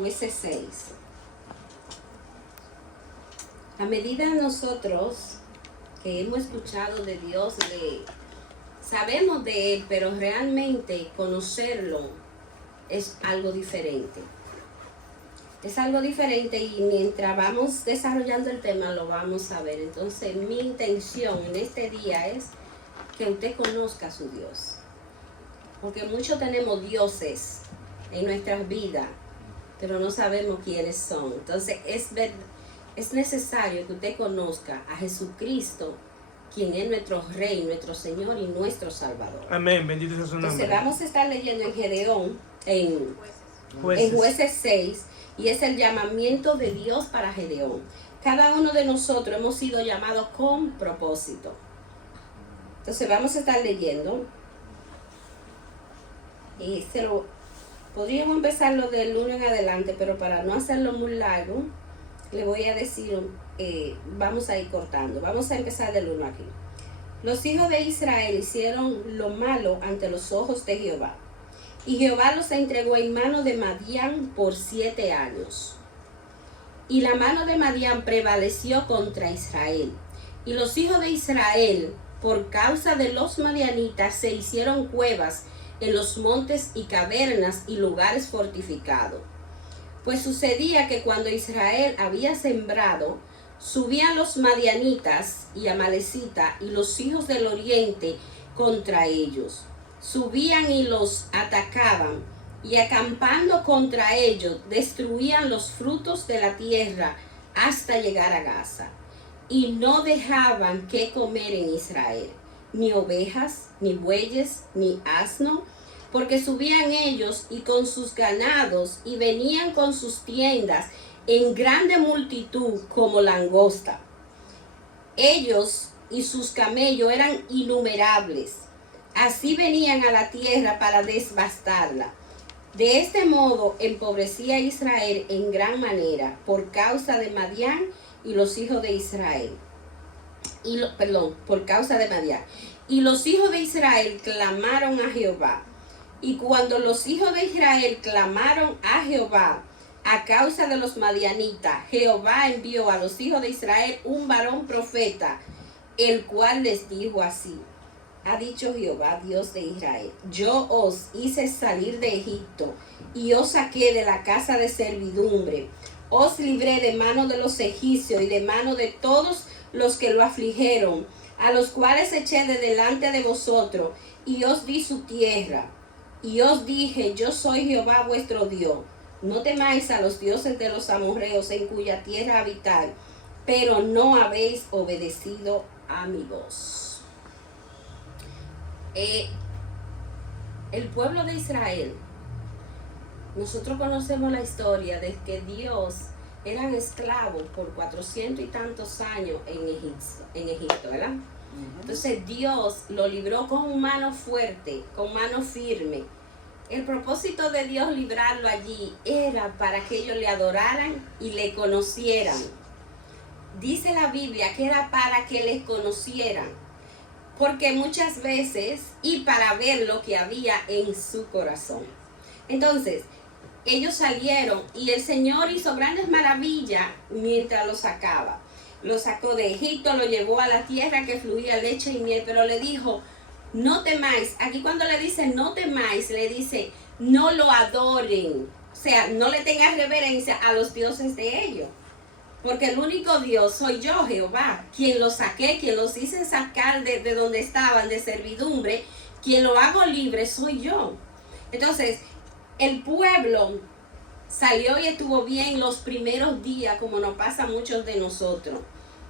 Jueces 6. A medida nosotros que hemos escuchado de Dios, sabemos de Él, pero realmente conocerlo es algo diferente. Es algo diferente y mientras vamos desarrollando el tema lo vamos a ver. Entonces mi intención en este día es que usted conozca a su Dios. Porque muchos tenemos dioses en nuestras vidas, pero no sabemos quiénes son. Entonces es necesario que usted conozca a Jesucristo, quien es nuestro Rey, nuestro Señor y nuestro Salvador. Amén, bendito sea su nombre. Entonces vamos a estar leyendo en Gedeón, en Jueces. Jueces 6, y es el llamamiento de Dios para Gedeón. Cada uno de nosotros hemos sido llamados con propósito. Entonces vamos a estar leyendo. Y podríamos empezarlo del 1 en adelante, pero para no hacerlo muy largo, le voy a decir, vamos a ir cortando. Vamos a empezar del 1 aquí. Los hijos de Israel hicieron lo malo ante los ojos de Jehová. Y Jehová los entregó en mano de Madián por 7 años. Y la mano de Madián prevaleció contra Israel. Y los hijos de Israel, por causa de los madianitas, se hicieron cuevas en los montes y cavernas y lugares fortificados. Pues sucedía que cuando Israel había sembrado, subían los madianitas y amalecitas y los hijos del oriente contra ellos. Subían y los atacaban, y acampando contra ellos, destruían los frutos de la tierra hasta llegar a Gaza. Y no dejaban que comer en Israel, ni ovejas, ni bueyes, ni asno, porque subían ellos y con sus ganados, y venían con sus tiendas en grande multitud como langosta. Ellos y sus camellos eran innumerables. Así venían a la tierra para devastarla. De este modo empobrecía Israel en gran manera por causa de Madián y los hijos de Israel. Por causa de Madián. Y los hijos de Israel clamaron a Jehová. Y cuando los hijos de Israel clamaron a Jehová a causa de los madianitas, Jehová envió a los hijos de Israel un varón profeta, el cual les dijo así: ha dicho Jehová, Dios de Israel, yo os hice salir de Egipto y os saqué de la casa de servidumbre, os libré de mano de los egipcios y de mano de todos los que lo afligieron, a los cuales eché de delante de vosotros, y os di su tierra. Y os dije, yo soy Jehová vuestro Dios. No temáis a los dioses de los amorreos en cuya tierra habitáis, pero no habéis obedecido a mi voz. El pueblo de Israel, nosotros conocemos la historia de que Dios eran esclavos por 400 y tantos años en Egipto, ¿verdad? Entonces Dios lo libró con mano fuerte, con mano firme. El propósito de Dios librarlo allí era para que ellos le adoraran y le conocieran. Dice la Biblia que era para que les conocieran, porque muchas veces, y para ver lo que había en su corazón. Entonces, ellos salieron y el Señor hizo grandes maravillas mientras los sacaba. Lo sacó de Egipto, lo llevó a la tierra que fluía leche y miel, pero le dijo, no temáis. Aquí cuando le dice no temáis, le dice no lo adoren. O sea, no le tengas reverencia a los dioses de ellos. Porque el único Dios soy yo, Jehová, quien los saqué, quien los hice sacar de donde estaban, de servidumbre, quien lo hago libre soy yo. Entonces, el pueblo salió y estuvo bien los primeros días, como nos pasa a muchos de nosotros,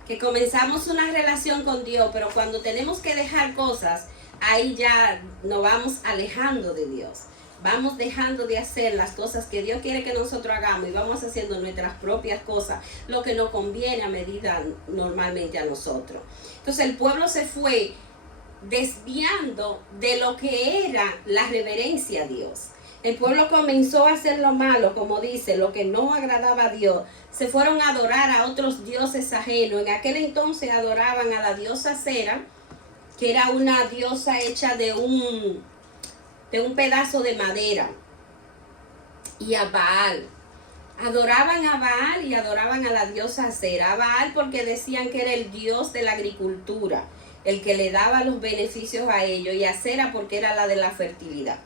que comenzamos una relación con Dios, pero cuando tenemos que dejar cosas, ahí ya nos vamos alejando de Dios. Vamos dejando de hacer las cosas que Dios quiere que nosotros hagamos y vamos haciendo nuestras propias cosas, lo que nos conviene a medida normalmente a nosotros. Entonces el pueblo se fue desviando de lo que era la reverencia a Dios. El pueblo comenzó a hacer lo malo, como dice, lo que no agradaba a Dios. Se fueron a adorar a otros dioses ajenos. En aquel entonces adoraban a la diosa Cera, que era una diosa hecha de un pedazo de madera. Y a Baal. Adoraban a Baal y adoraban a la diosa Acera. A Baal porque decían que era el dios de la agricultura, el que le daba los beneficios a ellos, y Acera porque era la de la fertilidad.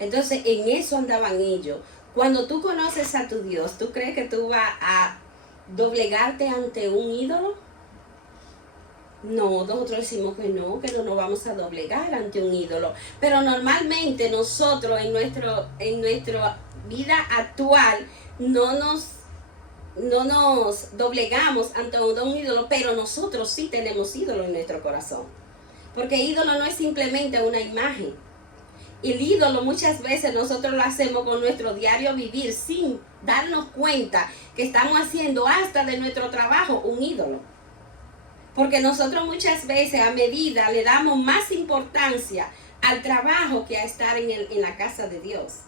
Entonces en eso andaban ellos. Cuando tú conoces a tu Dios, ¿tú crees que tú vas a doblegarte ante un ídolo? No, nosotros decimos que no nos vamos a doblegar ante un ídolo. Pero normalmente nosotros en nuestra vida actual no nos doblegamos ante un ídolo, pero nosotros sí tenemos ídolo en nuestro corazón. Porque ídolo no es simplemente una imagen. El ídolo muchas veces nosotros lo hacemos con nuestro diario vivir sin darnos cuenta que estamos haciendo hasta de nuestro trabajo un ídolo. Porque nosotros muchas veces a medida le damos más importancia al trabajo que a estar en la casa de Dios.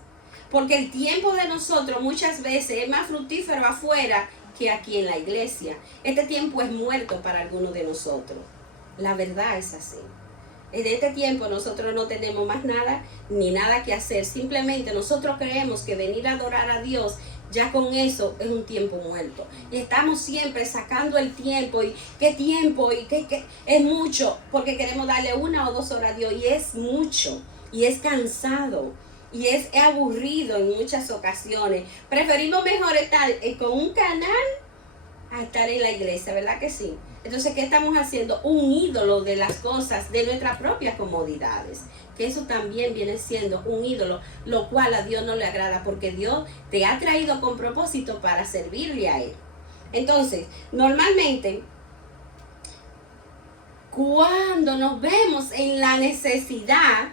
Porque el tiempo de nosotros muchas veces es más fructífero afuera que aquí en la iglesia. Este tiempo es muerto para algunos de nosotros. La verdad es así. En este tiempo nosotros no tenemos más nada ni nada que hacer. Simplemente nosotros creemos que venir a adorar a Dios, ya con eso es un tiempo muerto. Y estamos siempre sacando el tiempo. ¿Y qué tiempo? ¿Y qué? Es mucho. Porque queremos darle 1 o 2 horas a Dios. Y es mucho. Y es cansado. Y es aburrido en muchas ocasiones. Preferimos mejor estar con un canal a estar en la iglesia, ¿verdad que sí? Entonces, ¿qué estamos haciendo? Un ídolo de las cosas, de nuestras propias comodidades. Que eso también viene siendo un ídolo, lo cual a Dios no le agrada, porque Dios te ha traído con propósito para servirle a Él. Entonces, normalmente, cuando nos vemos en la necesidad,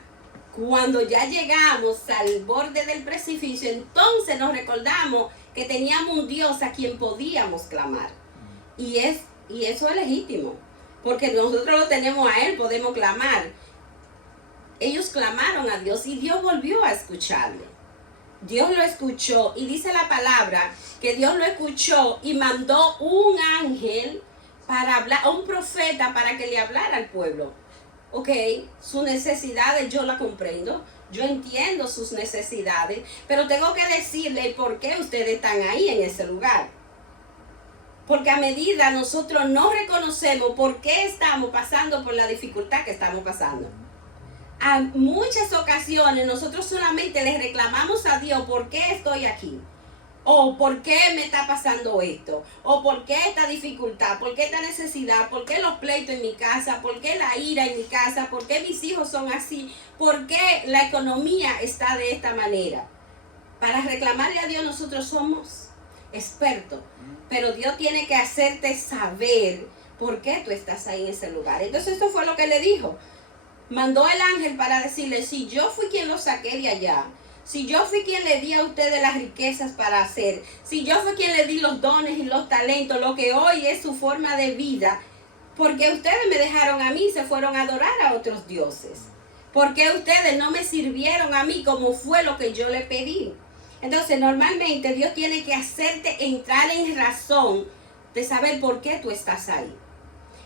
cuando ya llegamos al borde del precipicio, entonces nos recordamos que teníamos un Dios a quien podíamos clamar. Y eso es legítimo, porque nosotros lo tenemos a Él, podemos clamar. Ellos clamaron a Dios y Dios volvió a escucharle. Dios lo escuchó y dice la palabra que Dios lo escuchó y mandó un ángel para hablar, un profeta para que le hablara al pueblo. Ok, sus necesidades yo la comprendo, yo entiendo sus necesidades, pero tengo que decirle por qué ustedes están ahí en ese lugar. Porque a medida nosotros no reconocemos por qué estamos pasando por la dificultad que estamos pasando. A muchas ocasiones nosotros solamente le reclamamos a Dios por qué estoy aquí. O por qué me está pasando esto. O por qué esta dificultad. Por qué esta necesidad. Por qué los pleitos en mi casa. Por qué la ira en mi casa. Por qué mis hijos son así. Por qué la economía está de esta manera. Para reclamarle a Dios nosotros somos expertos. Pero Dios tiene que hacerte saber por qué tú estás ahí en ese lugar. Entonces esto fue lo que le dijo. Mandó el ángel para decirle, si yo fui quien lo saqué de allá, si yo fui quien le di a ustedes las riquezas para hacer, si yo fui quien le di los dones y los talentos, lo que hoy es su forma de vida, ¿por qué ustedes me dejaron a mí y se fueron a adorar a otros dioses? ¿Por qué ustedes no me sirvieron a mí como fue lo que yo le pedí? Entonces, normalmente Dios tiene que hacerte entrar en razón de saber por qué tú estás ahí.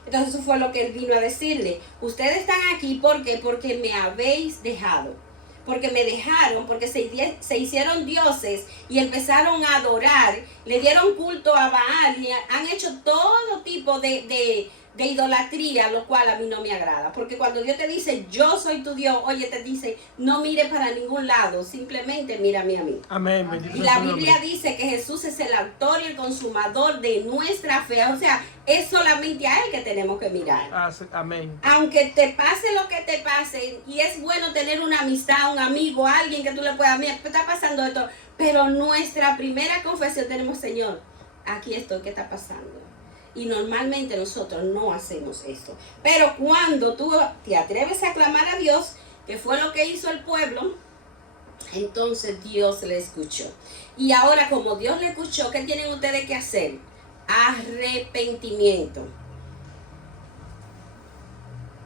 Entonces, eso fue lo que Él vino a decirle. Ustedes están aquí, ¿por qué? Porque me habéis dejado. Porque me dejaron, porque se hicieron dioses y empezaron a adorar. Le dieron culto a Baal y han hecho todo tipo de idolatría, lo cual a mí no me agrada. Porque cuando Dios te dice, yo soy tu Dios, oye, te dice, no mire para ningún lado, simplemente mírame a mí. Amén. Y la Biblia dice que Jesús es el autor y el consumador de nuestra fe. O sea, es solamente a Él que tenemos que mirar. Amén. Aunque te pase lo que te pase, y es bueno tener una amistad, un amigo, alguien que tú le puedas, mira, está pasando esto. Pero nuestra primera confesión tenemos, Señor, aquí estoy, ¿qué está pasando? Y normalmente nosotros no hacemos esto. Pero cuando tú te atreves a clamar a Dios, que fue lo que hizo el pueblo, entonces Dios le escuchó. Y ahora, como Dios le escuchó, ¿qué tienen ustedes que hacer? Arrepentimiento.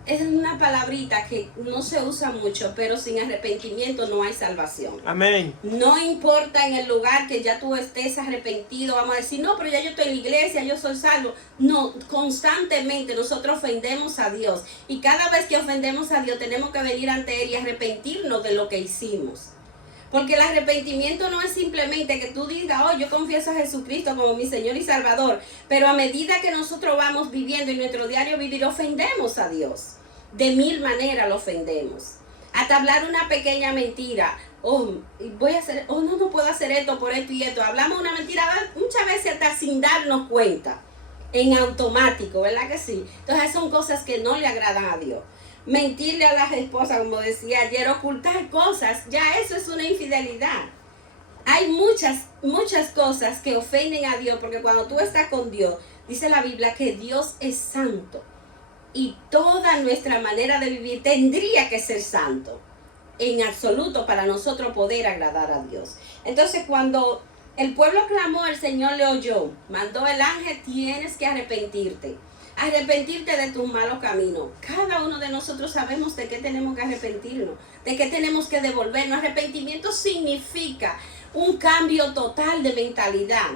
Es una palabrita que no se usa mucho, pero sin arrepentimiento no hay salvación. Amén. No importa en el lugar que ya tú estés arrepentido, vamos a decir, no, pero ya yo estoy en la iglesia, yo soy salvo. No, constantemente nosotros ofendemos a Dios. Y cada vez que ofendemos a Dios tenemos que venir ante Él y arrepentirnos de lo que hicimos. Porque el arrepentimiento no es simplemente que tú digas, oh, yo confieso a Jesucristo como mi Señor y Salvador, pero a medida que nosotros vamos viviendo en nuestro diario vivir, ofendemos a Dios. De mil maneras lo ofendemos. Hasta hablar una pequeña mentira, oh, no puedo hacer esto por esto y esto. Hablamos una mentira muchas veces hasta sin darnos cuenta, en automático, ¿verdad que sí? Entonces son cosas que no le agradan a Dios. Mentirle a las esposas, como decía ayer, ocultar cosas, ya eso es una infidelidad. Hay muchas cosas que ofenden a Dios, porque cuando tú estás con Dios, dice la Biblia que Dios es santo. Y toda nuestra manera de vivir tendría que ser santo, en absoluto, para nosotros poder agradar a Dios. Entonces, cuando el pueblo clamó, el Señor le oyó, mandó el ángel, tienes que arrepentirte de tus malos caminos. Cada uno de nosotros sabemos de qué tenemos que arrepentirnos, de qué tenemos que devolvernos. Arrepentimiento significa un cambio total de mentalidad.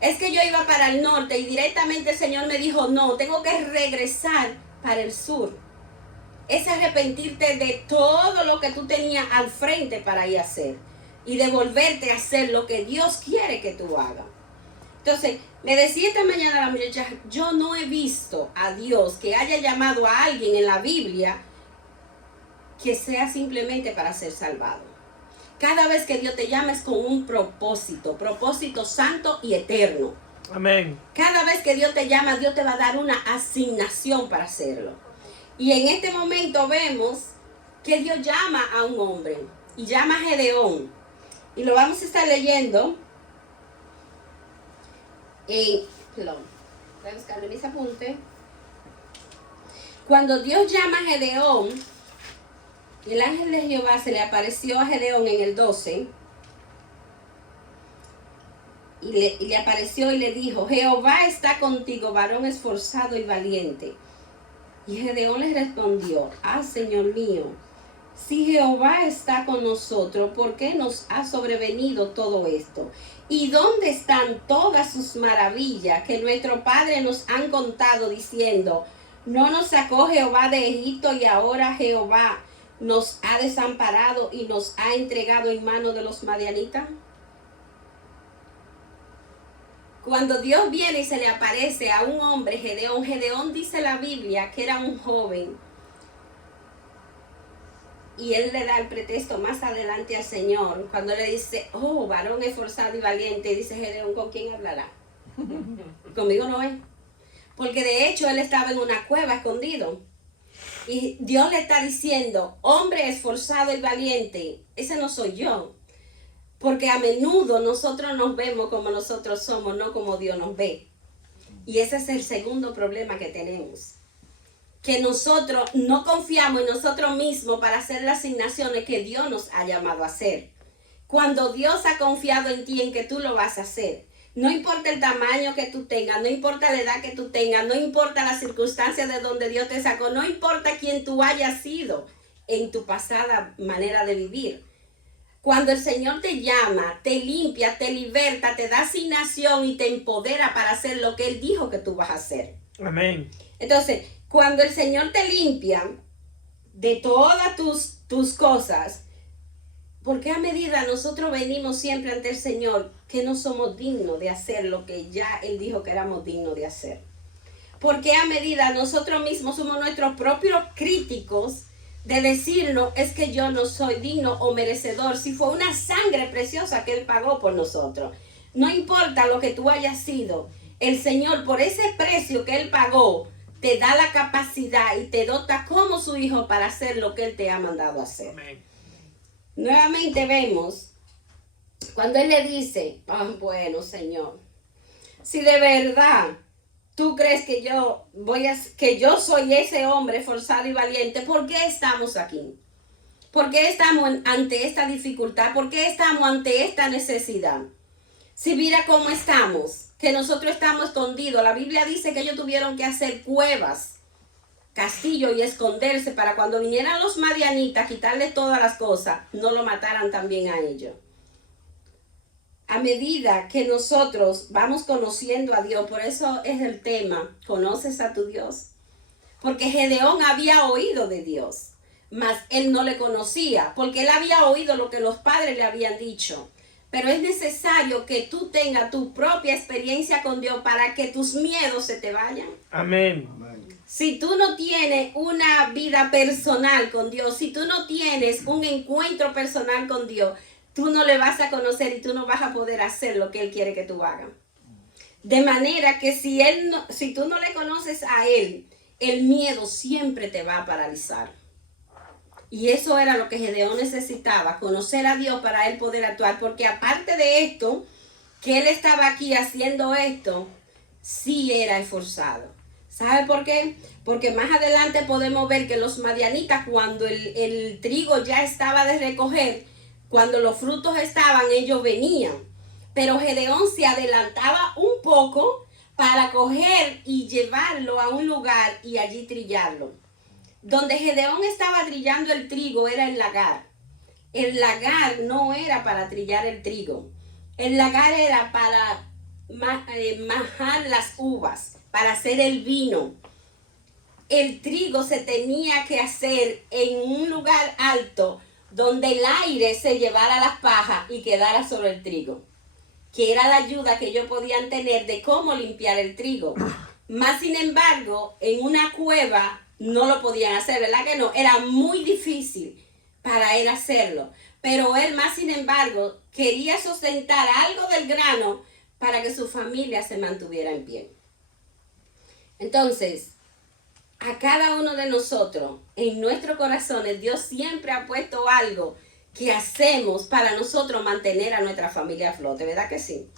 Es que yo iba para el norte y directamente el Señor me dijo, no, tengo que regresar para el sur. Es arrepentirte de todo lo que tú tenías al frente para ir a hacer y devolverte a hacer lo que Dios quiere que tú hagas. Entonces, me decía esta mañana la muchacha, yo no he visto a Dios que haya llamado a alguien en la Biblia que sea simplemente para ser salvado. Cada vez que Dios te llama es con un propósito santo y eterno. Amén. Cada vez que Dios te llama, Dios te va a dar una asignación para hacerlo. Y en este momento vemos que Dios llama a un hombre y llama a Gedeón. Y lo vamos a estar leyendo. Voy a buscar mis apuntes. Cuando Dios llama a Gedeón, el ángel de Jehová se le apareció a Gedeón en el 12 y le apareció y le dijo, Jehová está contigo, varón esforzado y valiente. Y Gedeón le respondió, Señor mío, si Jehová está con nosotros, ¿por qué nos ha sobrevenido todo esto? ¿Y dónde están todas sus maravillas que nuestro padre nos han contado diciendo, no nos sacó Jehová de Egipto y ahora Jehová nos ha desamparado y nos ha entregado en manos de los madianitas? Cuando Dios viene y se le aparece a un hombre, Gedeón dice la Biblia que era un joven. Y él le da el pretexto más adelante al Señor, cuando le dice, oh, varón esforzado y valiente, dice Gedeón, ¿con quién hablará? Conmigo no es. Porque de hecho él estaba en una cueva escondido. Y Dios le está diciendo, hombre esforzado y valiente, ese no soy yo. Porque a menudo nosotros nos vemos como nosotros somos, no como Dios nos ve. Y ese es el segundo problema que tenemos. Que nosotros no confiamos en nosotros mismos para hacer las asignaciones que Dios nos ha llamado a hacer. Cuando Dios ha confiado en ti, en que tú lo vas a hacer. No importa el tamaño que tú tengas, no importa la edad que tú tengas, no importa las circunstancias de donde Dios te sacó, no importa quién tú hayas sido en tu pasada manera de vivir. Cuando el Señor te llama, te limpia, te liberta, te da asignación y te empodera para hacer lo que Él dijo que tú vas a hacer. Amén. Entonces, cuando el Señor te limpia de todas tus cosas, porque a medida nosotros venimos siempre ante el Señor que no somos dignos de hacer lo que ya Él dijo que éramos dignos de hacer. Porque a medida nosotros mismos somos nuestros propios críticos de decirnos, es que yo no soy digno o merecedor, si fue una sangre preciosa que Él pagó por nosotros. No importa lo que tú hayas sido, el Señor por ese precio que Él pagó, te da la capacidad y te dota como su hijo para hacer lo que Él te ha mandado a hacer. Amén. Nuevamente vemos, cuando Él le dice, bueno Señor, si de verdad tú crees que yo soy ese hombre forzado y valiente, ¿por qué estamos aquí? ¿Por qué estamos ante esta dificultad? ¿Por qué estamos ante esta necesidad? Si mira cómo estamos, que nosotros estamos escondidos. La Biblia dice que ellos tuvieron que hacer cuevas, castillos y esconderse para cuando vinieran los madianitas, quitarle todas las cosas, no lo mataran también a ellos. A medida que nosotros vamos conociendo a Dios, por eso es el tema, ¿conoces a tu Dios? Porque Gedeón había oído de Dios. mas él no le conocía, porque él había oído lo que los padres le habían dicho. Pero es necesario que tú tengas tu propia experiencia con Dios para que tus miedos se te vayan. Amén. Si tú no tienes una vida personal con Dios, si tú no tienes un encuentro personal con Dios, tú no le vas a conocer y tú no vas a poder hacer lo que Él quiere que tú hagas. De manera que si tú no le conoces a Él, el miedo siempre te va a paralizar. Y eso era lo que Gedeón necesitaba, conocer a Dios para él poder actuar. Porque aparte de esto, que él estaba aquí haciendo esto, sí era esforzado. ¿Sabe por qué? Porque más adelante podemos ver que los madianitas, cuando el trigo ya estaba de recoger, cuando los frutos estaban, ellos venían. Pero Gedeón se adelantaba un poco para coger y llevarlo a un lugar y allí trillarlo. Donde Gedeón estaba trillando el trigo era el lagar. El lagar no era para trillar el trigo. El lagar era para majar las uvas, para hacer el vino. El trigo se tenía que hacer en un lugar alto donde el aire se llevara las pajas y quedara sobre el trigo, que era la ayuda que ellos podían tener de cómo limpiar el trigo. Más sin embargo, en una cueva no lo podían hacer, ¿verdad que no? Era muy difícil para él hacerlo. Pero él, más sin embargo, quería sustentar algo del grano para que su familia se mantuviera en pie. Entonces, a cada uno de nosotros, en nuestros corazones, Dios siempre ha puesto algo que hacemos para nosotros mantener a nuestra familia a flote, ¿verdad que sí?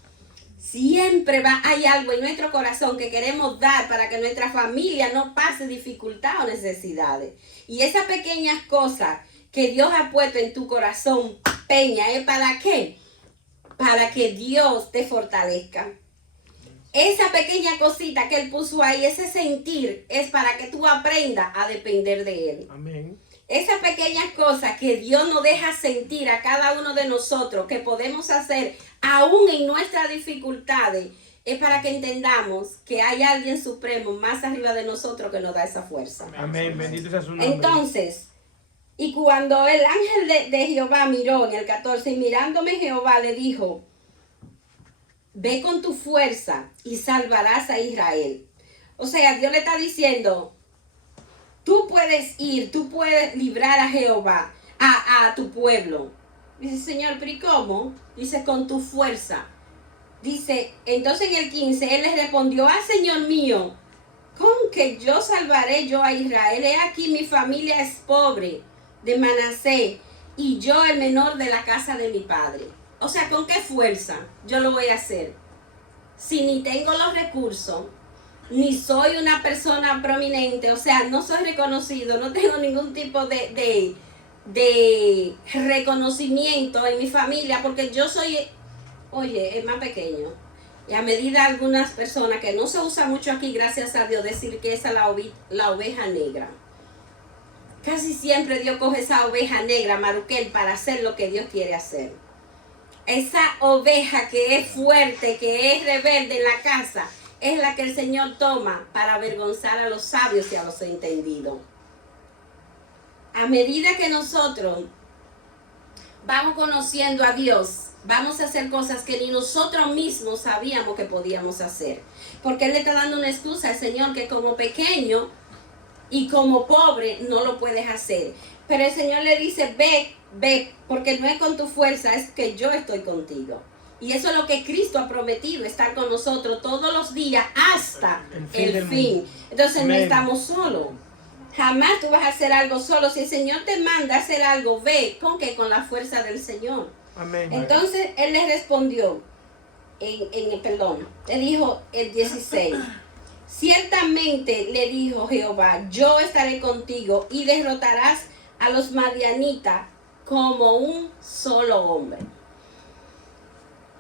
Siempre hay algo en nuestro corazón que queremos dar para que nuestra familia no pase dificultad o necesidades. Y esas pequeñas cosas que Dios ha puesto en tu corazón, Peña, ¿es para qué? Para que Dios te fortalezca. Esa pequeña cosita que Él puso ahí, ese sentir, es para que tú aprendas a depender de Él. Amén. Esas pequeñas cosas que Dios nos deja sentir a cada uno de nosotros, que podemos hacer aún en nuestras dificultades, es para que entendamos que hay alguien supremo más arriba de nosotros que nos da esa fuerza. Amén, bendito sea su nombre. Entonces, y cuando el ángel de Jehová miró en el 14, y mirándome Jehová le dijo, ve con tu fuerza y salvarás a Israel. O sea, Dios le está diciendo, tú puedes ir, tú puedes librar a Jehová, a tu pueblo. Dice, Señor, pero ¿y cómo? Dice, con tu fuerza. Dice, entonces en el 15, él le respondió, Señor mío, ¿con que yo salvaré yo a Israel? He aquí mi familia es pobre de Manasés y yo el menor de la casa de mi padre. O sea, ¿con qué fuerza yo lo voy a hacer? Si ni tengo los recursos, ni soy una persona prominente, o sea, no soy reconocido, no tengo ningún tipo de reconocimiento en mi familia, porque yo soy, oye, el más pequeño. Y a medida algunas personas, que no se usa mucho aquí, gracias a Dios, decir que esa es la oveja negra. Casi siempre Dios coge esa oveja negra, Maruquel, para hacer lo que Dios quiere hacer. Esa oveja que es fuerte, que es rebelde en la casa, es la que el Señor toma para avergonzar a los sabios y a los entendidos. A medida que nosotros vamos conociendo a Dios, vamos a hacer cosas que ni nosotros mismos sabíamos que podíamos hacer. Porque Él le está dando una excusa al Señor que como pequeño y como pobre no lo puedes hacer. Pero el Señor le dice, ve, porque no es con tu fuerza, es que yo estoy contigo. Y eso es lo que Cristo ha prometido, estar con nosotros todos los días hasta el fin. Entonces no estamos solos. Jamás tú vas a hacer algo solo. Si el Señor te manda a hacer algo, ve. ¿Con qué? Con la fuerza del Señor. Amén. Entonces Él le respondió, le dijo el 16. Ciertamente le dijo Jehová, yo estaré contigo y derrotarás a los madianitas como un solo hombre.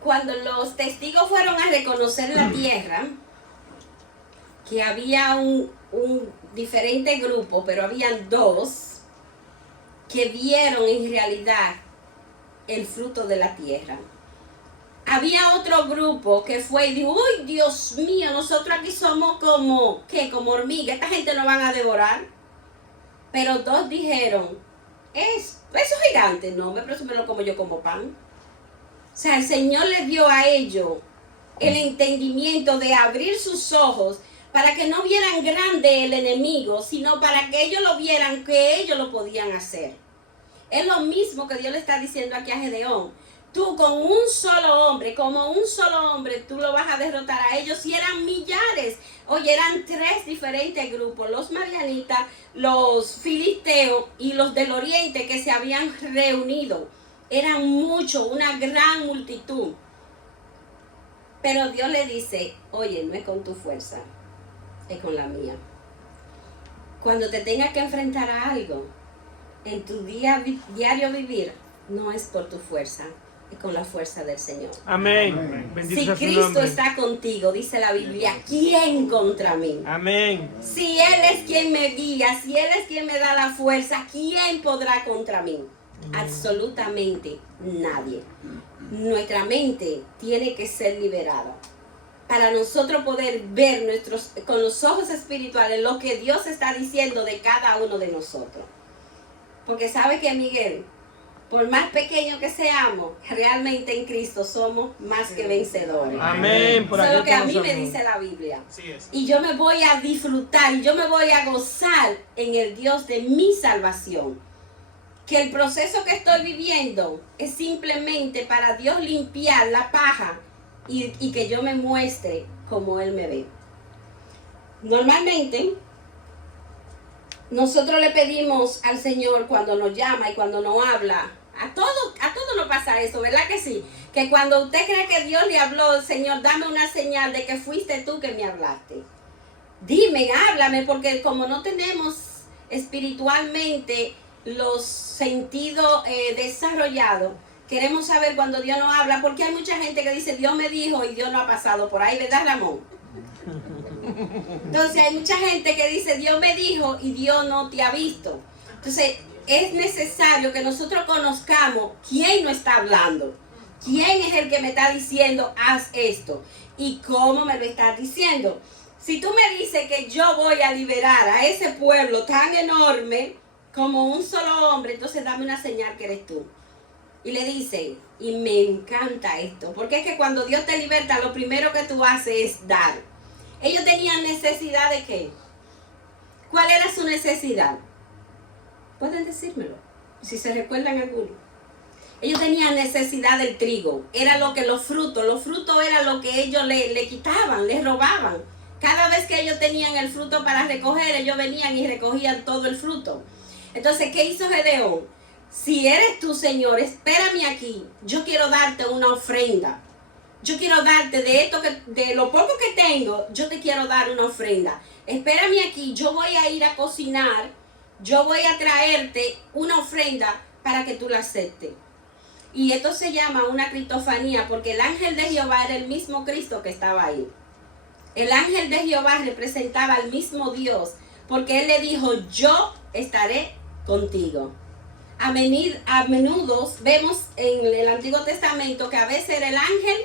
Cuando los testigos fueron a reconocer la tierra, que había un diferente grupo, pero habían dos que vieron en realidad el fruto de la tierra. Había otro grupo que fue y dijo, uy, Dios mío, nosotros aquí somos como hormigas, esta gente nos van a devorar. Pero dos dijeron, eso gigante, no, pero eso me lo como yo como pan. O sea, el Señor le dio a ellos el entendimiento de abrir sus ojos para que no vieran grande el enemigo, sino para que ellos lo vieran que ellos lo podían hacer. Es lo mismo que Dios le está diciendo aquí a Gedeón. Tú con un solo hombre, como un solo hombre, tú lo vas a derrotar a ellos. Y eran millares. Oye, eran 3 diferentes grupos. Los madianitas, los filisteos y los del oriente que se habían reunido. Eran muchos, una gran multitud. Pero Dios le dice, oye, no es con tu fuerza, es con la mía. Cuando te tengas que enfrentar a algo, en tu diario vivir, no es por tu fuerza, es con la fuerza del Señor. Amén. Bendito Si sea su Cristo nombre. está contigo, dice la Biblia, ¿quién contra mí? Amén. Si Él es quien me guía, si Él es quien me da la fuerza, ¿quién podrá contra mí? Absolutamente nadie. Nuestra mente tiene que ser liberada para nosotros poder ver con los ojos espirituales lo que Dios está diciendo de cada uno de nosotros. Porque sabe que, Miguel, por más pequeño que seamos, realmente en Cristo somos más que vencedores. Amén. Por Eso es lo aquí que a mí estamos. me dice la Biblia. Así es. Y yo me voy a disfrutar, y yo me voy a gozar en el Dios de mi salvación. Que el proceso que estoy viviendo es simplemente para Dios limpiar la paja y que yo me muestre como Él me ve. Normalmente, nosotros le pedimos al Señor cuando nos llama y cuando nos habla. A todo nos pasa eso, ¿verdad que sí? Que cuando usted cree que Dios le habló, Señor, dame una señal de que fuiste tú que me hablaste. Dime, háblame, porque como no tenemos espiritualmente los sentidos desarrollados, queremos saber cuando Dios nos habla, porque hay mucha gente que dice, Dios me dijo y Dios no ha pasado por ahí, ¿verdad, Ramón? Entonces hay mucha gente que dice, Dios me dijo y Dios no te ha visto. Entonces es necesario que nosotros conozcamos quién nos está hablando, quién es el que me está diciendo, haz esto, y cómo me lo está diciendo. Si tú me dices que yo voy a liberar a ese pueblo tan enorme como un solo hombre, entonces dame una señal que eres tú. Y le dice, y me encanta esto, porque es que cuando Dios te liberta, lo primero que tú haces es dar. Ellos tenían necesidad de ¿qué? ¿Cuál era su necesidad? Pueden decírmelo, si se recuerdan alguno. Ellos tenían necesidad del trigo, era lo que los frutos era lo que ellos le quitaban, les robaban. Cada vez que ellos tenían el fruto para recoger, ellos venían y recogían todo el fruto. Entonces, ¿qué hizo Gedeón? Si eres tú, Señor, espérame aquí, yo quiero darte una ofrenda. Yo quiero darte de lo poco que tengo, yo te quiero dar una ofrenda. Espérame aquí, yo voy a ir a cocinar, yo voy a traerte una ofrenda para que tú la aceptes. Y esto se llama una cristofanía, porque el ángel de Jehová era el mismo Cristo que estaba ahí. El ángel de Jehová representaba al mismo Dios, porque él le dijo, yo estaré contigo. A menudo vemos en el Antiguo Testamento que a veces era el ángel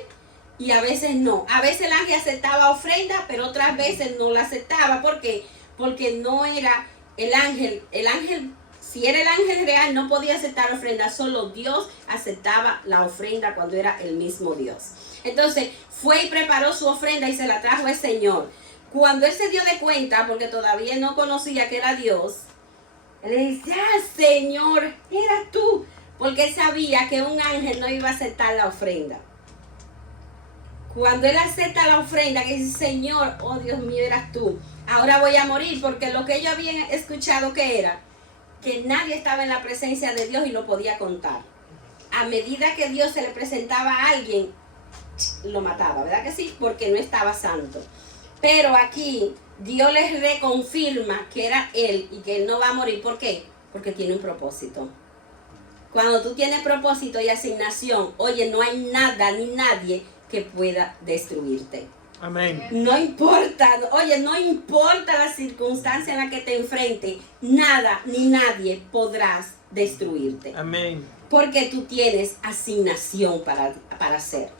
y a veces no. A veces el ángel aceptaba ofrenda, pero otras veces no la aceptaba. ¿Por qué? Porque no era el ángel. El ángel, si era el ángel real, no podía aceptar ofrenda. Solo Dios aceptaba la ofrenda cuando era el mismo Dios. Entonces fue y preparó su ofrenda y se la trajo al Señor. Cuando él se dio de cuenta, porque todavía no conocía que era Dios, él le dice, Señor, eras tú. Porque él sabía que un ángel no iba a aceptar la ofrenda. Cuando él acepta la ofrenda, que dice, Señor, oh Dios mío, eras tú. Ahora voy a morir, porque lo que ellos habían escuchado que era, que nadie estaba en la presencia de Dios y lo podía contar. A medida que Dios se le presentaba a alguien, lo mataba, ¿verdad que sí? Porque no estaba santo. Pero aquí Dios les reconfirma que era Él y que Él no va a morir. ¿Por qué? Porque tiene un propósito. Cuando tú tienes propósito y asignación, oye, no hay nada ni nadie que pueda destruirte. Amén. No importa, oye, no importa la circunstancia en la que te enfrentes, nada ni nadie podrás destruirte. Amén. Porque tú tienes asignación para hacer.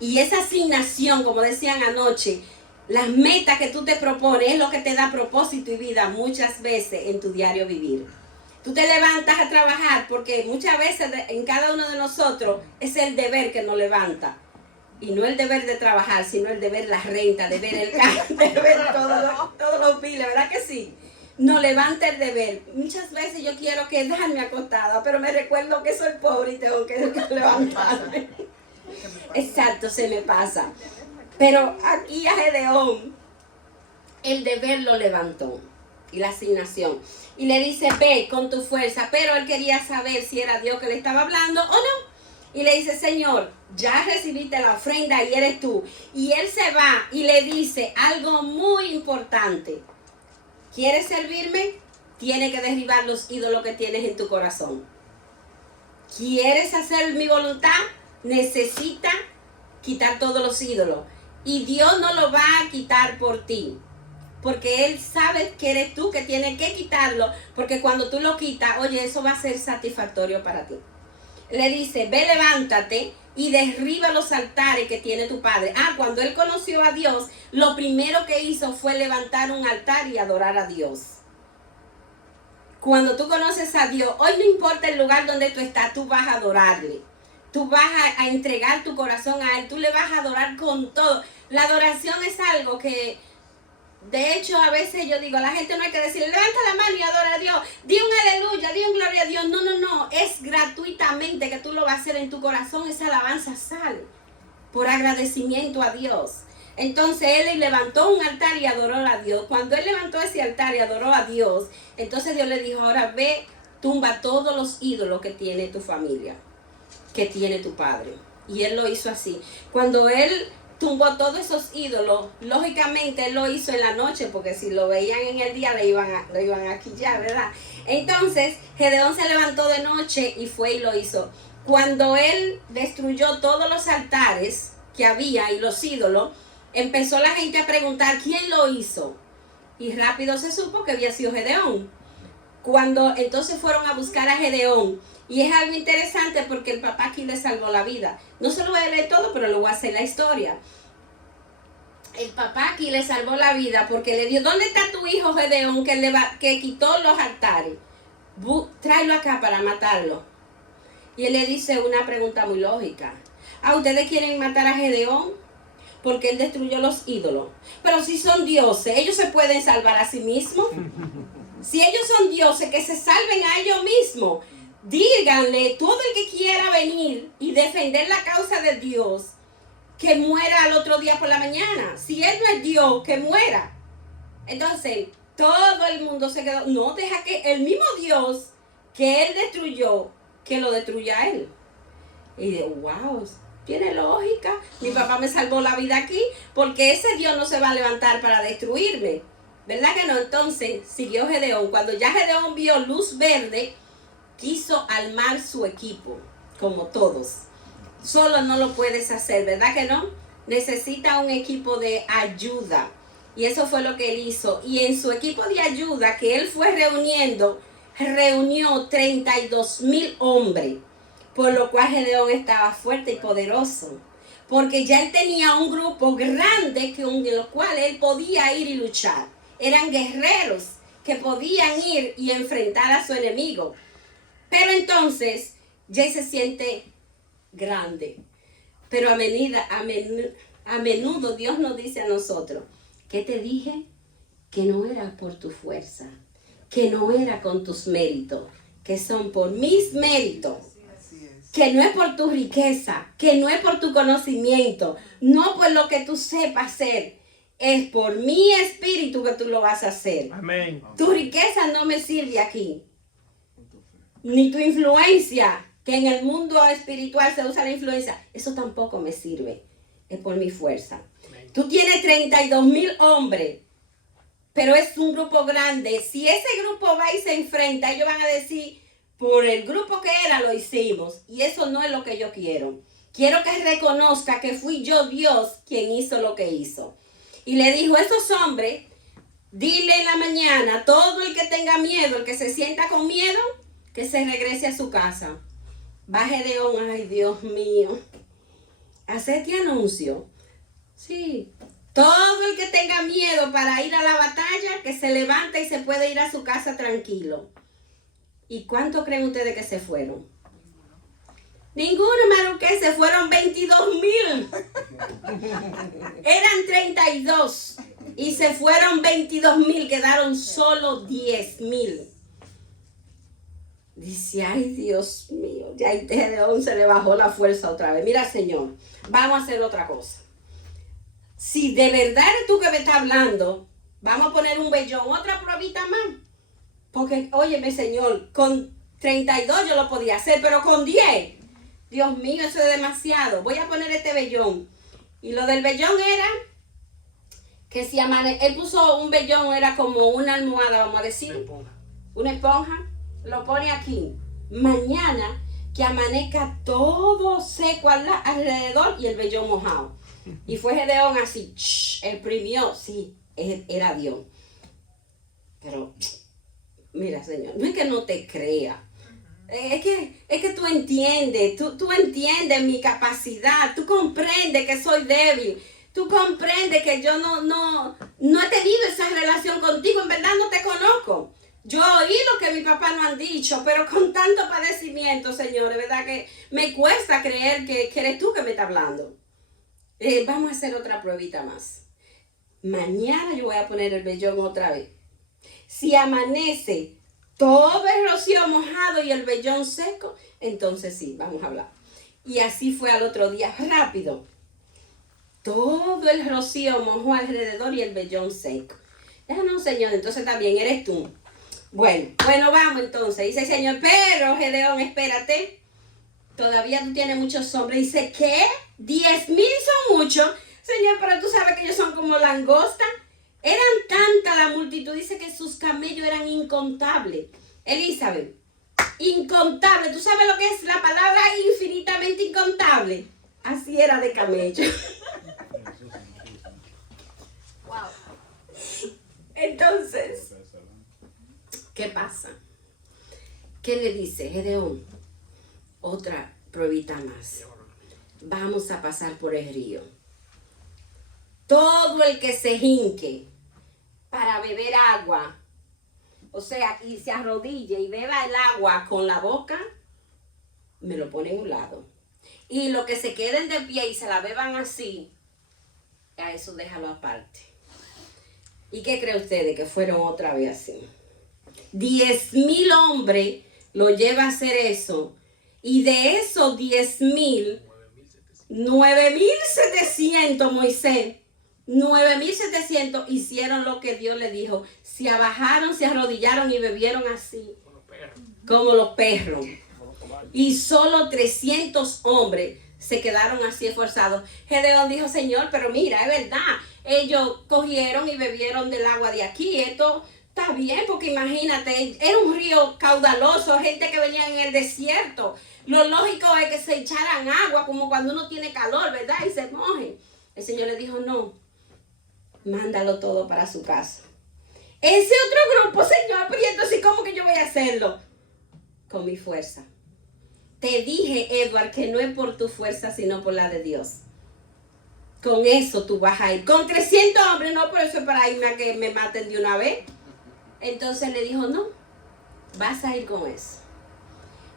Y esa asignación, como decían anoche, las metas que tú te propones es lo que te da propósito y vida muchas veces en tu diario vivir. Tú te levantas a trabajar porque muchas veces en cada uno de nosotros es el deber que nos levanta. Y no el deber de trabajar, sino el deber la renta, de ver el carro, de ver todos los biles, ¿verdad que sí? Nos levanta el deber. Muchas veces yo quiero quedarme acostada, pero me recuerdo que soy pobre y tengo que levantarme. Exacto, se me pasa. Pero aquí a Gedeón, el deber lo levantó y la asignación. Y le dice, ve con tu fuerza, pero él quería saber si era Dios que le estaba hablando o no. Y le dice, Señor, ya recibiste la ofrenda y eres tú. Y él se va y le dice algo muy importante. ¿Quieres servirme? Tienes que derribar los ídolos que tienes en tu corazón. ¿Quieres hacer mi voluntad? Necesita quitar todos los ídolos. Y Dios no lo va a quitar por ti. Porque Él sabe que eres tú que tienes que quitarlo. Porque cuando tú lo quitas, oye, eso va a ser satisfactorio para ti. Le dice, ve, levántate y derriba los altares que tiene tu padre. Cuando él conoció a Dios, lo primero que hizo fue levantar un altar y adorar a Dios. Cuando tú conoces a Dios, hoy no importa el lugar donde tú estás, tú vas a adorarle. Tú vas a entregar tu corazón a Él, tú le vas a adorar con todo. La adoración es algo que... De hecho, a veces yo digo, a la gente no hay que decir, levanta la mano y adora a Dios, di un aleluya, di un gloria a Dios. No, es gratuitamente que tú lo vas a hacer en tu corazón, esa alabanza sale por agradecimiento a Dios. Entonces él levantó un altar y adoró a Dios. Cuando él levantó ese altar y adoró a Dios, entonces Dios le dijo, ahora ve, tumba todos los ídolos que tiene tu familia, que tiene tu padre. Y él lo hizo así. Cuando él tumbó todos esos ídolos, lógicamente él lo hizo en la noche, porque si lo veían en el día lo iban a quillar, ¿verdad? Entonces Gedeón se levantó de noche y fue y lo hizo. Cuando él destruyó todos los altares que había y los ídolos, empezó la gente a preguntar quién lo hizo. Y rápido se supo que había sido Gedeón. Cuando entonces fueron a buscar a Gedeón, y es algo interesante porque el papá aquí le salvó la vida. No se lo voy a leer todo, pero lo voy a hacer la historia. El papá aquí le salvó la vida porque le dijo, ¿dónde está tu hijo Gedeón que quitó los altares? Tráelo acá para matarlo. Y él le dice una pregunta muy lógica. ¿Ustedes quieren matar a Gedeón? Porque él destruyó los ídolos. Pero si son dioses, ellos se pueden salvar a sí mismos. Si ellos son dioses, que se salven a ellos mismos. Díganle, todo el que quiera venir y defender la causa de Dios, que muera al otro día por la mañana. Si él no es Dios, que muera. Entonces, todo el mundo se quedó, no, deja que el mismo Dios que él destruyó, que lo destruya a él. Y de wow, tiene lógica. Mi papá me salvó la vida aquí, porque ese Dios no se va a levantar para destruirme. ¿Verdad que no? Entonces, siguió Gedeón. Cuando ya Gedeón vio luz verde, quiso armar su equipo, como todos. Solo no lo puedes hacer, ¿verdad que no? Necesita un equipo de ayuda. Y eso fue lo que él hizo. Y en su equipo de ayuda que él fue reunió 32,000 hombres. Por lo cual Gedeón estaba fuerte y poderoso. Porque ya él tenía un grupo grande con el cual él podía ir y luchar. Eran guerreros que podían ir y enfrentar a su enemigo. Pero entonces, ya se siente grande. Pero a menudo Dios nos dice a nosotros, ¿qué te dije? Que no era por tu fuerza, que no era con tus méritos, que son por mis méritos, que no es por tu riqueza, que no es por tu conocimiento, no por lo que tú sepas hacer, es por mi espíritu que tú lo vas a hacer. Amén. Tu riqueza no me sirve aquí. Ni tu influencia, que en el mundo espiritual se usa la influencia, eso tampoco me sirve. Es por mi fuerza. Amén. Tú tienes 32,000 hombres, pero es un grupo grande. Si ese grupo va y se enfrenta, ellos van a decir, por el grupo que era lo hicimos. Y eso no es lo que yo quiero. Quiero que reconozca que fui yo, Dios, quien hizo lo que hizo. Y le dijo a esos hombres, dile en la mañana, todo el que tenga miedo, el que se sienta con miedo, que se regrese a su casa. Va Gedeón, ay Dios mío, hace este anuncio. Sí, todo el que tenga miedo para ir a la batalla, que se levante y se puede ir a su casa tranquilo. ¿Y cuánto creen ustedes que se fueron? Ninguno, hermano, que se fueron 22,000. Eran 32 y se fueron 22,000, quedaron solo 10,000. Dice, ay Dios mío, ya a Gedeón se le bajó la fuerza otra vez. Mira, Señor, vamos a hacer otra cosa. Si de verdad eres tú que me estás hablando, vamos a poner un vellón, otra pruebita más. Porque, óyeme, Señor, con 32 yo lo podía hacer, pero con 10, Dios mío, eso es demasiado. Voy a poner este vellón. Y lo del vellón era que si él puso un vellón, era como una almohada, vamos a decir, una esponja, lo pone aquí. Mañana que amanezca todo seco alrededor y el vellón mojado. Y fue Gedeón así, exprimió, sí, era Dios. Pero, mira, Señor, no es que no te crea. Es que tú entiendes, tú entiendes mi capacidad, tú comprendes que soy débil, tú comprendes que yo no he tenido esa relación contigo, en verdad no te conozco. Yo oí lo que mi papá no han dicho, pero con tanto padecimiento, Señor, de verdad que me cuesta creer que eres tú que me estás hablando. Vamos a hacer otra pruebita más. Mañana yo voy a poner el vellón otra vez. Si amanece todo el rocío mojado y el vellón seco, entonces sí, vamos a hablar. Y así fue al otro día, rápido. Todo el rocío mojó alrededor y el vellón seco. No, Señor, entonces también eres tú. Bueno, vamos entonces. Dice el Señor, pero Gedeón, espérate. Todavía tú tienes muchos hombres. Dice, ¿qué? 10,000 son muchos. Señor, pero tú sabes que ellos son como langosta. Eran tanta la multitud, dice que sus camellos eran incontables. Elizabeth, incontable. ¿Tú sabes lo que es la palabra infinitamente incontable? Así era de camello. Wow. Entonces, ¿qué pasa? ¿Qué le dice Gedeón? Otra pruebita más. Vamos a pasar por el río. Todo el que se hinque para beber agua, o sea, y se arrodille y beba el agua con la boca, me lo pone en un lado. Y los que se queden de pie y se la beban así, a eso déjalo aparte. ¿Y qué cree ustedes? Que fueron otra vez así. 10,000 hombres lo lleva a hacer eso. Y de esos 10,000, 9,700, Moisés, 9,700 hicieron lo que Dios le dijo. Se abajaron, se arrodillaron y bebieron así, como los perros. Y solo 300 hombres se quedaron así esforzados. Gedeón dijo, Señor, pero mira, es verdad, ellos cogieron y bebieron del agua de aquí. Esto está bien, porque imagínate, era un río caudaloso, gente que venía en el desierto. Lo lógico es que se echaran agua, como cuando uno tiene calor, ¿verdad? Y se mojen. El Señor le dijo, no, mándalo todo para su casa. Ese otro grupo, Señor, pero entonces, ¿cómo que yo voy a hacerlo? Con mi fuerza. Te dije, Edward, que no es por tu fuerza, sino por la de Dios. Con eso tú vas a ir. Con 300 hombres, no, por eso es para irme a que me maten de una vez. Entonces le dijo, no, vas a ir con eso.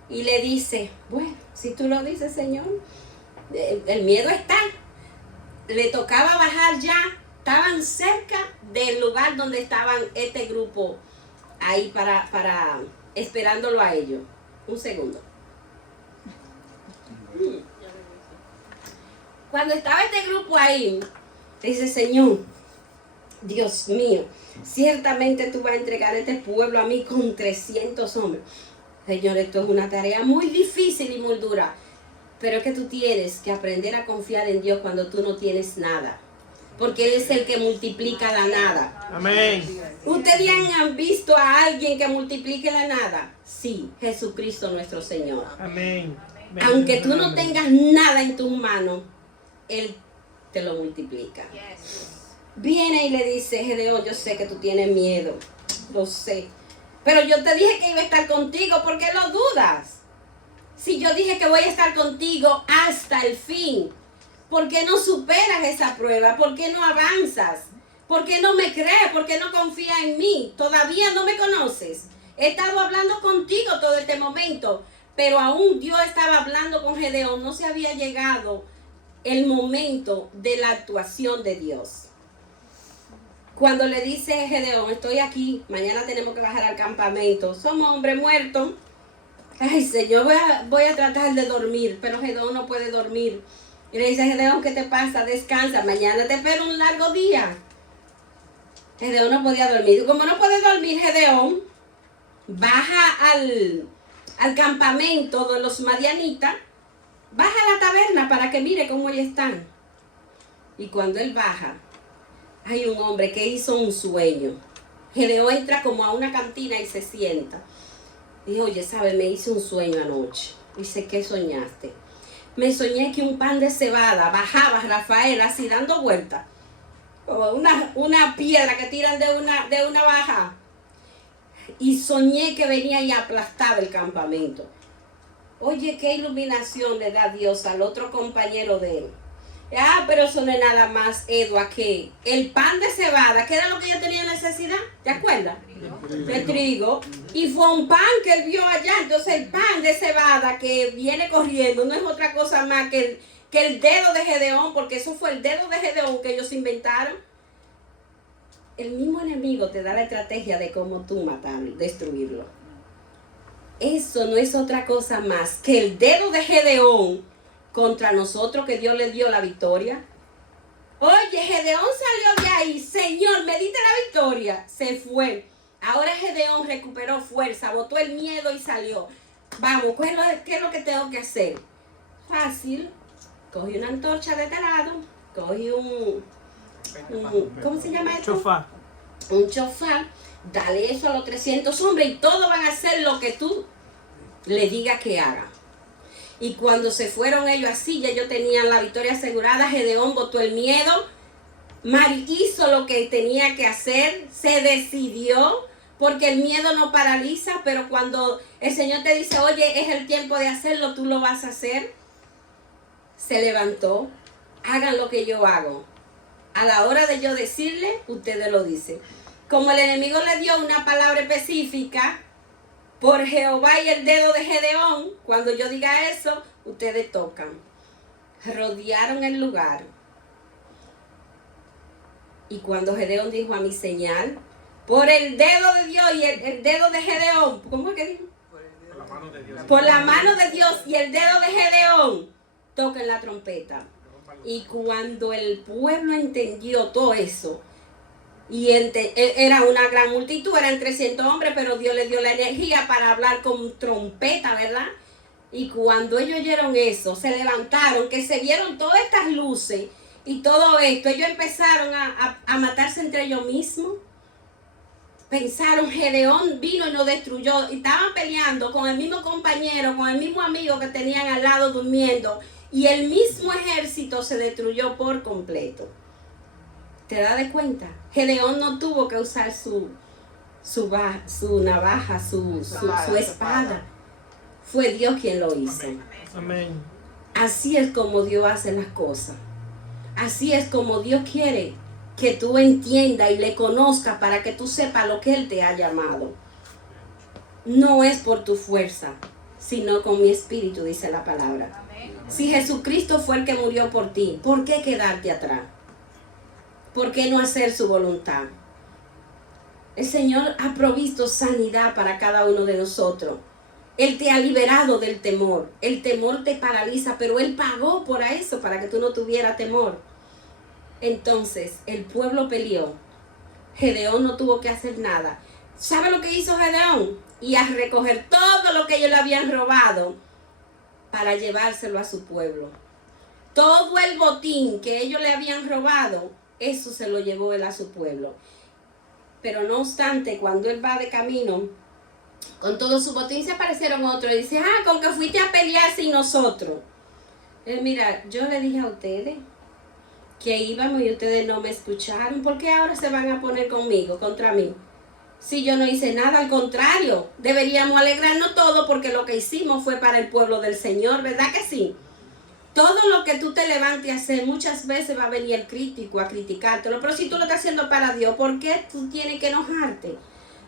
Y le dice, bueno, si tú lo dices, Señor, el miedo está. Le tocaba bajar ya. Estaban cerca del lugar donde estaban este grupo ahí para esperándolo a ellos. Un segundo. Cuando estaba este grupo ahí, dice, Señor, Dios mío, ciertamente tú vas a entregar este pueblo a mí con 300 hombres. Señor, esto es una tarea muy difícil y muy dura, pero es que tú tienes que aprender a confiar en Dios cuando tú no tienes nada, porque Él es el que multiplica la nada. Amén. ¿Ustedes han visto a alguien que multiplique la nada? Sí, Jesucristo nuestro Señor. Amén. Aunque tú no tengas nada en tus manos, Él te lo multiplica. Viene y le dice, Gedeón, yo sé que tú tienes miedo, lo sé, pero yo te dije que iba a estar contigo, ¿por qué lo dudas? Si yo dije que voy a estar contigo hasta el fin, ¿por qué no superas esa prueba? ¿Por qué no avanzas? ¿Por qué no me crees? ¿Por qué no confías en mí? ¿Todavía no me conoces? he estado hablando contigo todo este momento. Pero aún Dios estaba hablando con Gedeón, no se había llegado el momento de la actuación de Dios. Cuando le dice Gedeón, estoy aquí, mañana tenemos que bajar al campamento, somos hombres muertos. Ay, Señor, voy a tratar de dormir, pero Gedeón no puede dormir. Y le dice, Gedeón, ¿qué te pasa? Descansa, mañana te espero un largo día. Gedeón no podía dormir. Como no puede dormir, Gedeón baja al campamento de los madianitas, baja a la taberna para que mire cómo ellos están. Y cuando él baja, hay un hombre que hizo un sueño. Gedeón entra como a una cantina y se sienta. Dijo, oye, ¿sabes? Me hice un sueño anoche. Dice, ¿qué soñaste? Me soñé que un pan de cebada bajaba Rafael así dando vueltas. Como una piedra que tiran de una baja. Y soñé que venía y aplastaba el campamento. Oye, qué iluminación le da Dios al otro compañero de él. Pero eso no es nada más, Edward, que el pan de cebada, que era lo que yo tenía necesidad, ¿te acuerdas? De trigo. Y fue un pan que él vio allá. Entonces el pan de cebada que viene corriendo no es otra cosa más que el dedo de Gedeón, porque eso fue el dedo de Gedeón que ellos inventaron. El mismo enemigo te da la estrategia de cómo tú matarlo, destruirlo. Eso no es otra cosa más que el dedo de Gedeón contra nosotros, que Dios le dio la victoria. Oye, Gedeón salió de ahí, Señor, me diste la victoria. Se fue. Ahora Gedeón recuperó fuerza, botó el miedo y salió. Vamos, ¿qué es lo que tengo que hacer? Fácil. Cogí una antorcha de este lado, cogí ¿cómo se llama esto? Chofar. Un chofar. Dale eso a los 300 hombres y todos van a hacer lo que tú le digas que haga. Y cuando se fueron ellos así, ya ellos tenían la victoria asegurada. Gedeón botó el miedo. Mari hizo lo que tenía que hacer. Se decidió, porque el miedo no paraliza, pero cuando el Señor te dice, oye, es el tiempo de hacerlo, tú lo vas a hacer. Se levantó. Hagan lo que yo hago. A la hora de yo decirle, ustedes lo dicen. Como el enemigo le dio una palabra específica, por Jehová y el dedo de Gedeón, cuando yo diga eso, ustedes tocan. Rodearon el lugar. Y cuando Gedeón dijo, a mi señal, por el dedo de Dios y el dedo de Gedeón, ¿cómo es que dijo? Por la mano de Dios. Por la mano de Dios y el dedo de Gedeón, toquen la trompeta. Y cuando el pueblo entendió todo eso, y era una gran multitud, eran 300 hombres, pero Dios les dio la energía para hablar con trompeta, ¿verdad? Y cuando ellos oyeron eso, se levantaron, que se vieron todas estas luces y todo esto, ellos empezaron a matarse entre ellos mismos. Pensaron, Gedeón vino y nos destruyó, y estaban peleando con el mismo compañero, con el mismo amigo que tenían al lado durmiendo, y el mismo ejército se destruyó por completo. ¿Te das cuenta? Gedeón no tuvo que usar su navaja, su espada. Fue Dios quien lo hizo. Amén. Así es como Dios hace las cosas. Así es como Dios quiere que tú entiendas y le conozcas, para que tú sepas lo que Él te ha llamado. No es por tu fuerza, sino con mi espíritu, dice la palabra. Si Jesucristo fue el que murió por ti, ¿por qué quedarte atrás? ¿Por qué no hacer su voluntad? El Señor ha provisto sanidad para cada uno de nosotros. Él te ha liberado del temor. El temor te paraliza, pero Él pagó por eso, para que tú no tuvieras temor. Entonces, el pueblo peleó. Gedeón no tuvo que hacer nada. ¿Sabe lo que hizo Gedeón? Y a recoger todo lo que ellos le habían robado para llevárselo a su pueblo. Todo el botín que ellos le habían robado, eso se lo llevó él a su pueblo. Pero no obstante, cuando él va de camino, con todo su botín, se aparecieron otros y dice, con que fuiste a pelear sin nosotros. Mira, yo le dije a ustedes que íbamos y ustedes no me escucharon. ¿Por qué ahora se van a poner conmigo, contra mí? Si yo no hice nada, al contrario, deberíamos alegrarnos todos, porque lo que hicimos fue para el pueblo del Señor, ¿verdad que sí? Todo lo que tú te levantes a hacer, muchas veces va a venir el crítico a criticártelo, pero si tú lo estás haciendo para Dios, ¿por qué tú tienes que enojarte?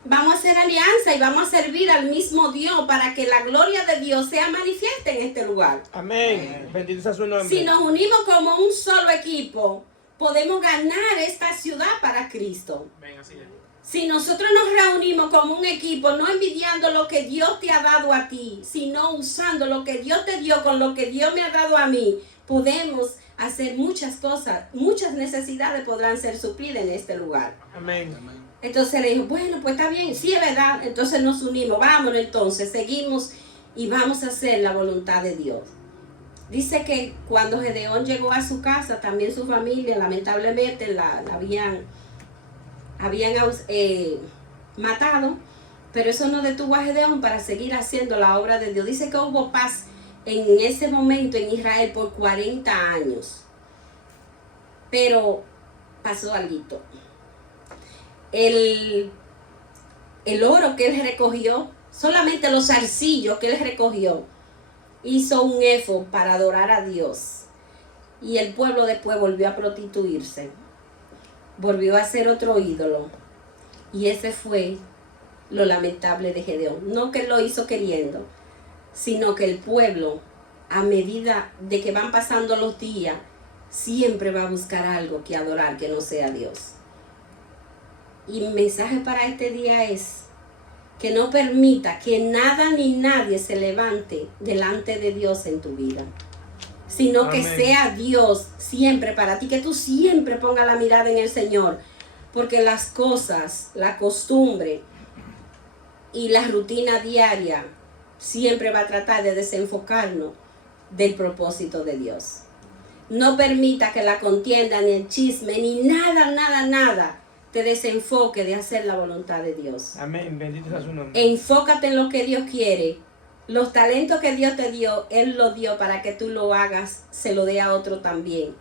Vamos a hacer alianza y vamos a servir al mismo Dios para que la gloria de Dios sea manifiesta en este lugar. Amén. Bendito sea su nombre. Si nos unimos como un solo equipo, podemos ganar esta ciudad para Cristo. Amén, así es. Si nosotros nos reunimos como un equipo, no envidiando lo que Dios te ha dado a ti, sino usando lo que Dios te dio con lo que Dios me ha dado a mí, podemos hacer muchas cosas, muchas necesidades podrán ser suplidas en este lugar. Amén. Entonces le dijo, bueno, pues está bien, sí es verdad, entonces nos unimos, vámonos entonces, seguimos y vamos a hacer la voluntad de Dios. Dice que cuando Gedeón llegó a su casa, también su familia lamentablemente la habían matado, pero eso no detuvo a Gedeón para seguir haciendo la obra de Dios. Dice que hubo paz en ese momento en Israel por 40 años, pero pasó algo. El oro que él recogió, solamente los arcillos que él recogió, hizo un éfod para adorar a Dios. Y el pueblo después volvió a prostituirse, volvió a ser otro ídolo. Y ese fue lo lamentable de Gedeón. No que él lo hizo queriendo, sino que el pueblo, a medida de que van pasando los días, siempre va a buscar algo que adorar que no sea Dios. Y mi mensaje para este día es que no permita que nada ni nadie se levante delante de Dios en tu vida, sino que sea Dios siempre para ti, que tú siempre pongas la mirada en el Señor, porque las cosas, la costumbre y la rutina diaria siempre va a tratar de desenfocarnos del propósito de Dios. No permita que la contienda, ni el chisme, ni nada te desenfoque de hacer la voluntad de Dios. Amén, bendito sea su nombre. Enfócate en lo que Dios quiere. Los talentos que Dios te dio, Él los dio para que tú lo hagas, se lo dé a otro también.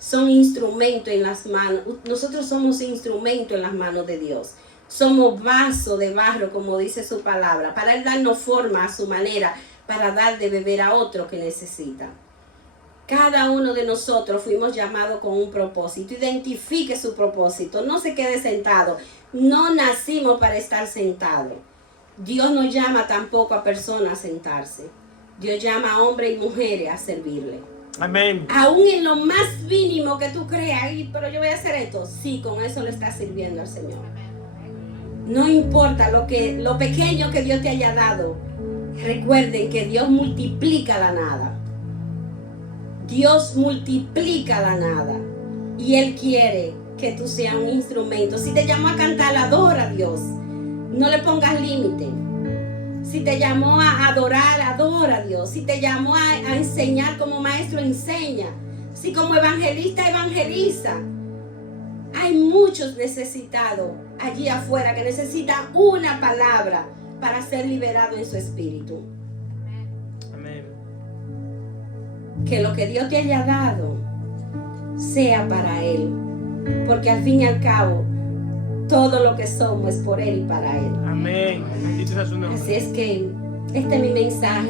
Son instrumentos en las manos. Nosotros somos instrumentos en las manos de Dios. Somos vaso de barro, como dice su palabra, para Él darnos forma a su manera, para dar de beber a otro que necesita. Cada uno de nosotros fuimos llamados con un propósito. Identifique su propósito. No se quede sentado. No nacimos para estar sentados. Dios no llama tampoco a personas a sentarse. Dios llama a hombres y mujeres a servirle. Amén. Aún en lo más mínimo que tú creas, pero yo voy a hacer esto. Sí, con eso le estás sirviendo al Señor. No importa lo pequeño que Dios te haya dado. Recuerden que Dios multiplica la nada. Dios multiplica la nada y Él quiere que tú seas un instrumento. Si te llamó a cantar, adora a Dios. No le pongas límite. Si te llamó a adorar, adora a Dios. Si te llamó a enseñar como maestro, enseña. Si como evangelista, evangeliza. Hay muchos necesitados allí afuera que necesitan una palabra para ser liberado en su espíritu. Que lo que Dios te haya dado sea para Él, porque al fin y al cabo todo lo que somos es por Él y para Él. Amén. Bendito sea su nombre. Así es que este es mi mensaje.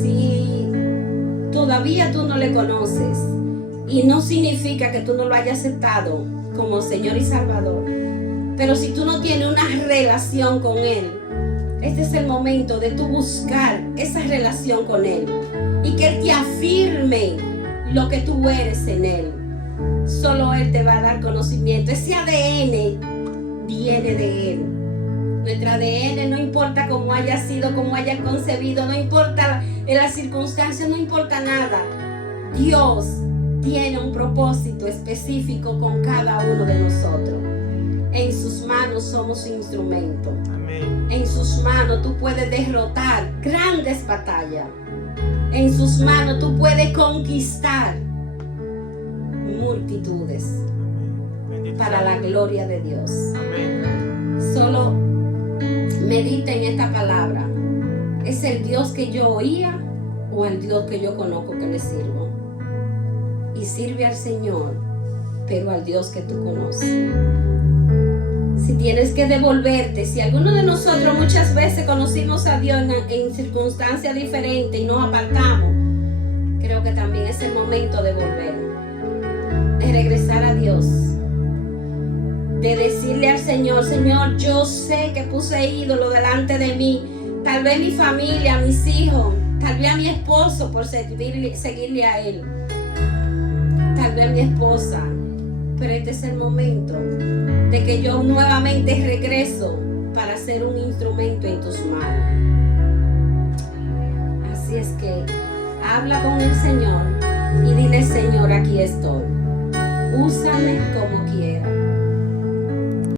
Si todavía tú no le conoces, y no significa que tú no lo hayas aceptado como Señor y Salvador, pero si tú no tienes una relación con Él, este es el momento de tú buscar esa relación con Él y que Él te afirme lo que tú eres en Él. Solo Él te va a dar conocimiento. Ese ADN viene de Él. Nuestro ADN no importa cómo haya sido, cómo haya concebido, no importa en las circunstancias, no importa nada. Dios tiene un propósito específico con cada uno de nosotros. En sus manos somos instrumentos. Amén. En sus manos tú puedes derrotar grandes batallas. En sus manos tú puedes conquistar multitudes. Amén. Para la gloria de Dios. Amén. Solo medita en esta palabra. ¿Es el Dios que yo oía o el Dios que yo conozco que le sirvo? Y sirve al Señor, pero al Dios que tú conoces. Si tienes que devolverte, si alguno de nosotros muchas veces conocimos a Dios en circunstancias diferentes y nos apartamos, creo que también es el momento de volver, de regresar a Dios. de decirle al Señor, Señor, yo sé que puse ídolo delante de mí, tal vez mi familia, mis hijos, tal vez a mi esposo por seguirle a él, tal vez a mi esposa, pero este es el momento de que yo nuevamente regreso para ser un instrumento en tus manos. Así es que habla con el Señor y dile, Señor, aquí estoy, úsame como quieras.